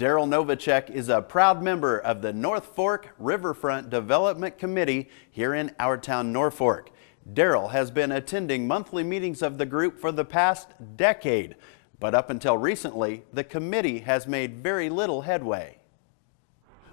Darrel Novacek is a proud member of the Norfolk Riverfront Development Committee here in our town, Norfolk. Darrel has been attending monthly meetings of the group for the past decade, but up until recently, the committee has made very little headway.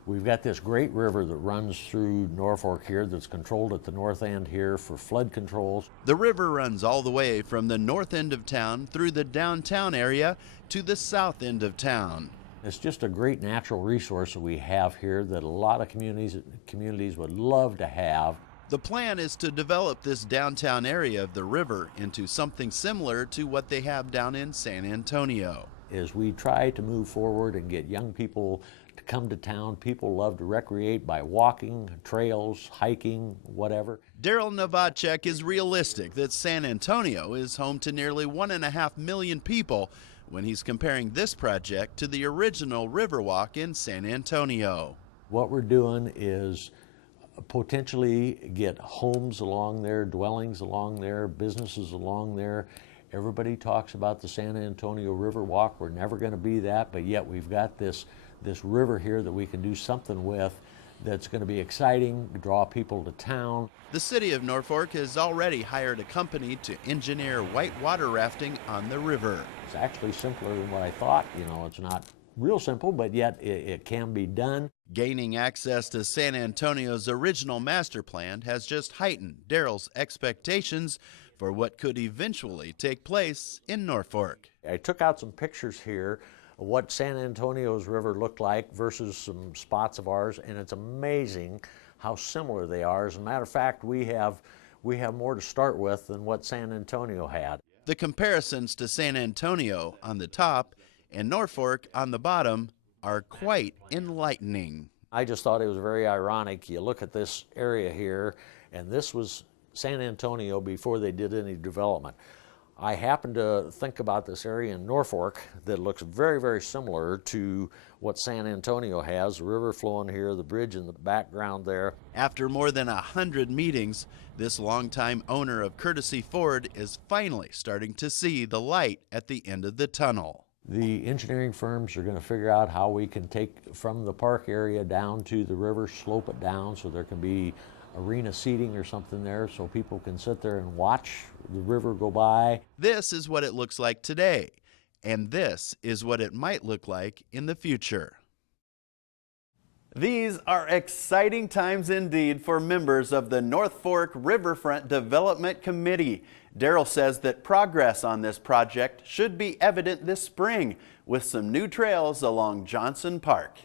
We've got this great river that runs through Norfolk here that's controlled at the north end here for flood controls. The river runs all the way from the north end of town through the downtown area to the south end of town. It's just a great natural resource that we have here that a lot of communities would love to have. The plan is to develop this downtown area of the river into something similar to what they have down in San Antonio. As we try to move forward and get young people to come to town, people love to recreate by walking, trails, hiking, whatever. Darrel Novacek is realistic that San Antonio is home to nearly 1.5 million people when he's comparing this project to the original Riverwalk in San Antonio. What we're doing is potentially get homes along there, dwellings along there, businesses along there. Everybody talks about the San Antonio Riverwalk. We're never going to be that, but yet we've got this river here that we can do something with that's going to be exciting, draw people to town. The city of Norfolk has already hired a company to engineer whitewater rafting on the river. It's actually simpler than what I thought. You know, it's not real simple, but yet it can be done. Gaining access to San Antonio's original master plan has just heightened Darrel's expectations for what could eventually take place in Norfolk. I took out some pictures here of what San Antonio's river looked like versus some spots of ours, and it's amazing how similar they are. As a matter of fact, we have more to start with than what San Antonio had. The comparisons to San Antonio on the top and Norfolk on the bottom are quite enlightening. I just thought it was very ironic. You look at this area here, and this was San Antonio before they did any development. I happen to think about this area in Norfolk that looks very, very similar to what San Antonio has, the river flowing here, the bridge in the background there. After more than 100 meetings, this longtime owner of Courtesy Ford is finally starting to see the light at the end of the tunnel. The engineering firms are going to figure out how we can take from the park area down to the river, slope it down so there can be arena seating or something there so people can sit there and watch the river go by. This is what it looks like today, and this is what it might look like in the future. These are exciting times indeed for members of the Norfolk Riverfront Development Committee. Darrel says that progress on this project should be evident this spring with some new trails along Johnson Park.